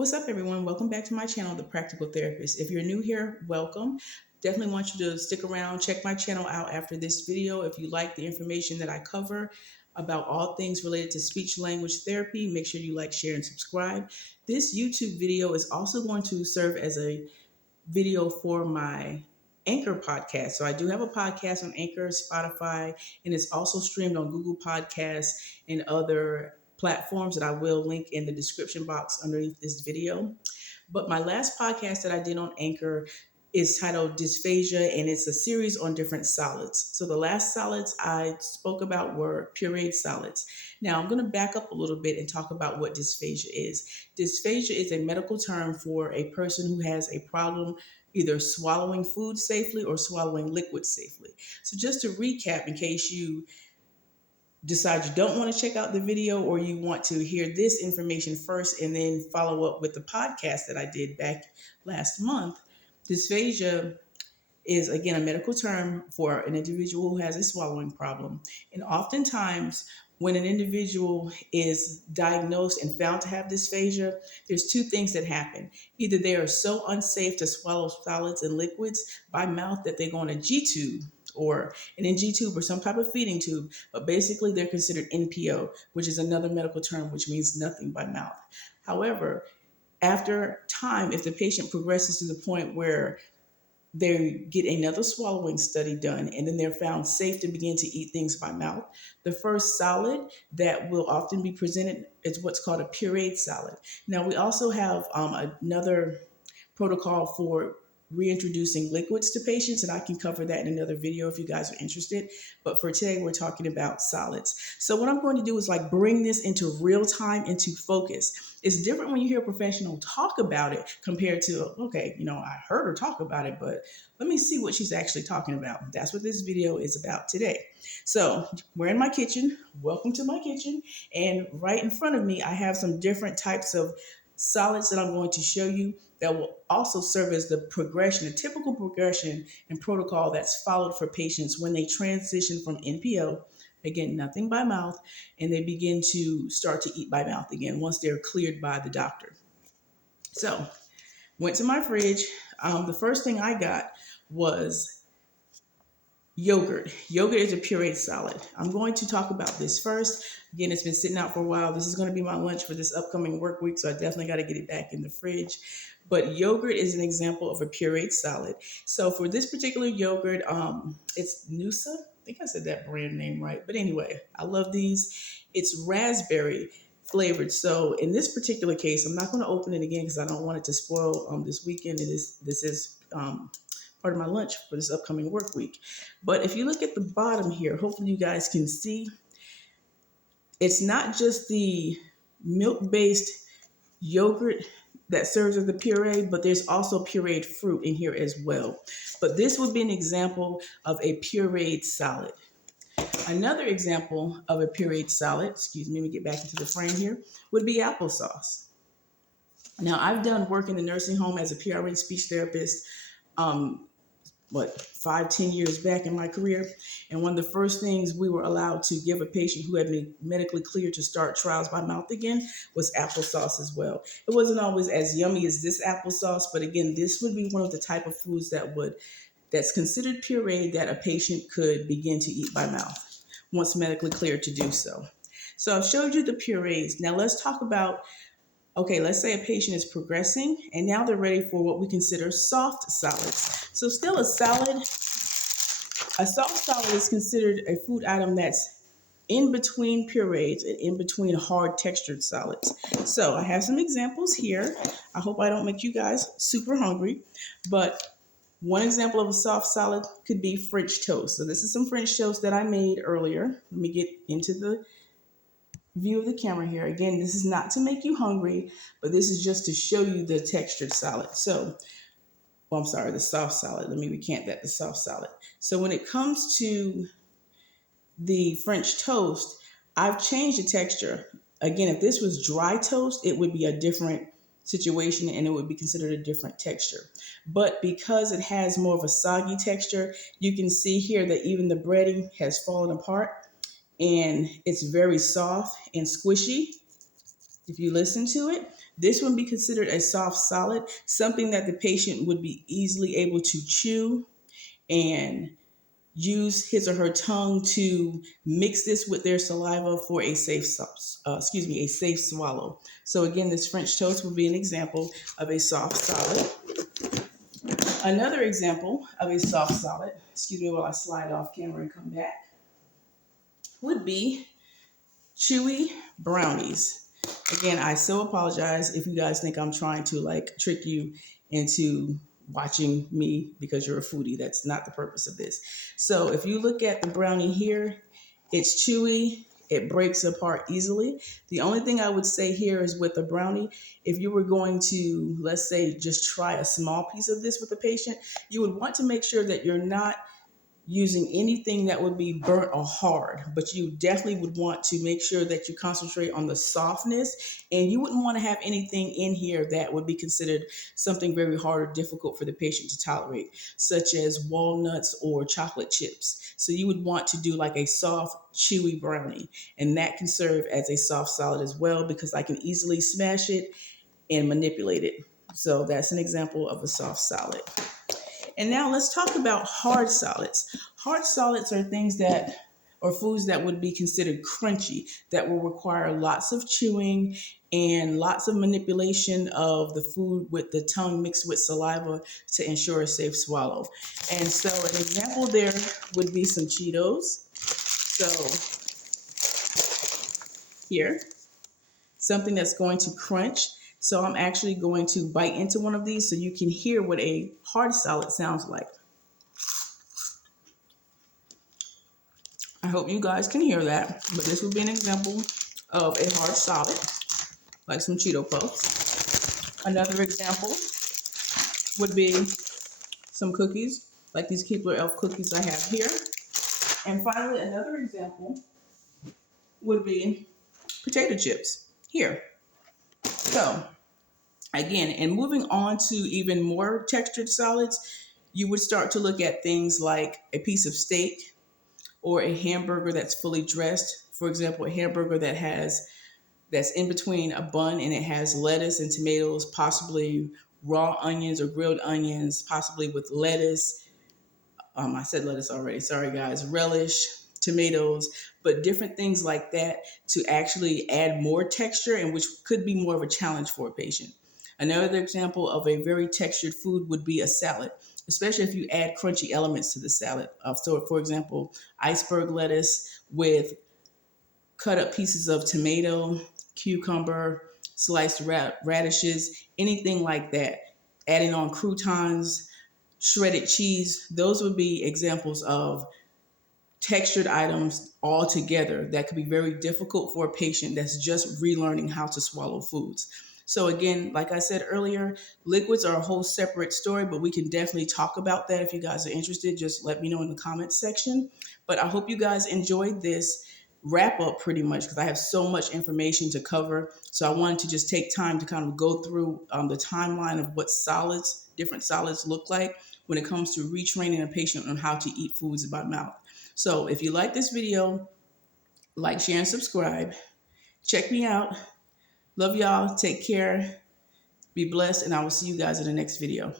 What's up, everyone? Welcome back to my channel, The Practical Therapist. If you're new here, welcome. Definitely want you to stick around, check my channel out after this video. If you like the information that I cover about all things related to speech language therapy, make sure you like, share, and subscribe. This YouTube video is also going to serve as a video for my Anchor podcast. So I do have a podcast on Anchor, Spotify, and it's also streamed on Google Podcasts and other platforms that I will link in the description box underneath this video. But my last podcast that I did on Anchor is titled Dysphagia, and it's a series on different solids. So the last solids I spoke about were pureed solids. Now I'm going to back up a little bit and talk about what dysphagia is. Dysphagia is a medical term for a person who has a problem either swallowing food safely or swallowing liquids safely. So just to recap, in case you decide you don't want to check out the video or you want to hear this information first and then follow up with the podcast that I did back last month, dysphagia is, again, a medical term for an individual who has a swallowing problem. And oftentimes, when an individual is diagnosed and found to have dysphagia, there's two things that happen. Either they are so unsafe to swallow solids and liquids by mouth that they go on a G-tube or an NG tube or some type of feeding tube, but basically they're considered NPO, which is another medical term which means nothing by mouth. However, after time, if the patient progresses to the point where they get another swallowing study done, and then they're found safe to begin to eat things by mouth, the first solid that will often be presented is what's called a pureed solid. Now, we also have another protocol for reintroducing liquids to patients, and I can cover that in another video if you guys are interested. But for today, we're talking about solids. So what I'm going to do is bring this into real time, into focus. It's different when you hear a professional talk about it compared to, okay, I heard her talk about it, but let me see what she's actually talking about. That's what this video is about today. So we're in my kitchen. Welcome to my kitchen. And right in front of me, I have some different types of solids that I'm going to show you that will also serve as the progression, a typical progression and protocol that's followed for patients when they transition from NPO, again, nothing by mouth, and they begin to start to eat by mouth again once they're cleared by the doctor. So, went to my fridge. The first thing I got was yogurt. Yogurt is a pureed solid. I'm going to talk about this first. Again, it's been sitting out for a while. This is going to be my lunch for this upcoming work week, so I definitely got to get it back in the fridge. But yogurt is an example of a pureed solid. So for this particular yogurt, it's Noosa. I think I said that brand name right. But anyway, I love these. It's raspberry flavored. So in this particular case, I'm not going to open it again because I don't want it to spoil this weekend. This is part of my lunch for this upcoming work week. But if you look at the bottom here, hopefully you guys can see, it's not just the milk-based yogurt that serves as the puree, but there's also pureed fruit in here as well. But this would be an example of a pureed solid. Another example of a pureed solid, excuse me, let me get back into the frame here, would be applesauce. Now, I've done work in the nursing home as a PRN speech therapist, 5-10 years back in my career. And one of the first things we were allowed to give a patient who had been medically cleared to start trials by mouth again was applesauce as well. It wasn't always as yummy as this applesauce, but again, this would be one of the type of foods that's considered pureed that a patient could begin to eat by mouth once medically cleared to do so. So I've showed you the purees. Now let's talk about, okay, let's say a patient is progressing and now they're ready for what we consider soft solids. So still a solid. A soft solid is considered a food item that's in between purees and in between hard textured solids. So I have some examples here. I hope I don't make you guys super hungry, but one example of a soft solid could be French toast. So this is some French toast that I made earlier. Let me get into the view of the camera here. Again, this is not to make you hungry, but this is just to show you the textured solid. So, I'm sorry, the soft solid. Let me recant that, the soft solid. So when it comes to the French toast, I've changed the texture. Again, if this was dry toast, it would be a different situation and it would be considered a different texture. But because it has more of a soggy texture, you can see here that even the breading has fallen apart and it's very soft and squishy. If you listen to it, this would be considered a soft solid, something that the patient would be easily able to chew and use his or her tongue to mix this with their saliva for a a safe swallow. So again, this French toast would be an example of a soft solid. Another example of a soft solid, excuse me while I slide off camera and come back, would be chewy brownies. Again, I so apologize if you guys think I'm trying to like trick you into watching me because you're a foodie. That's not the purpose of this. So if you look at the brownie here, it's chewy. It breaks apart easily. The only thing I would say here is with a brownie, if you were going to, let's say, just try a small piece of this with a patient, you would want to make sure that you're not using anything that would be burnt or hard, but you definitely would want to make sure that you concentrate on the softness, and you wouldn't want to have anything in here that would be considered something very hard or difficult for the patient to tolerate, such as walnuts or chocolate chips. So you would want to do like a soft, chewy brownie, and that can serve as a soft solid as well because I can easily smash it and manipulate it. So that's an example of a soft solid. And now let's talk about hard solids. Hard solids are things that, or foods that would be considered crunchy, that will require lots of chewing and lots of manipulation of the food with the tongue mixed with saliva to ensure a safe swallow. And so an example there would be some Cheetos. So here, something that's going to crunch. So I'm actually going to bite into one of these so you can hear what a hard solid sounds like. I hope you guys can hear that, but this would be an example of a hard solid, like some Cheeto Puffs. Another example would be some cookies, like these Keebler Elf cookies I have here. And finally, another example would be potato chips here. So again, and moving on to even more textured solids, you would start to look at things like a piece of steak or a hamburger that's fully dressed. For example, a hamburger that's in between a bun and it has lettuce and tomatoes, possibly raw onions or grilled onions, possibly with lettuce. I said lettuce already. Sorry, guys. Relish, tomatoes, but different things like that to actually add more texture and which could be more of a challenge for a patient. Another example of a very textured food would be a salad, especially if you add crunchy elements to the salad. So, for example, iceberg lettuce with cut up pieces of tomato, cucumber, sliced radishes, anything like that. Adding on croutons, shredded cheese, those would be examples of textured items all together that could be very difficult for a patient that's just relearning how to swallow foods. So again, like I said earlier, liquids are a whole separate story, but we can definitely talk about that. If you guys are interested, just let me know in the comments section. But I hope you guys enjoyed this wrap up pretty much because I have so much information to cover. So I wanted to just take time to kind of go through the timeline of what different solids look like when it comes to retraining a patient on how to eat foods by mouth. So if you like this video, like, share, and subscribe. Check me out. Love y'all. Take care. Be blessed. And I will see you guys in the next video.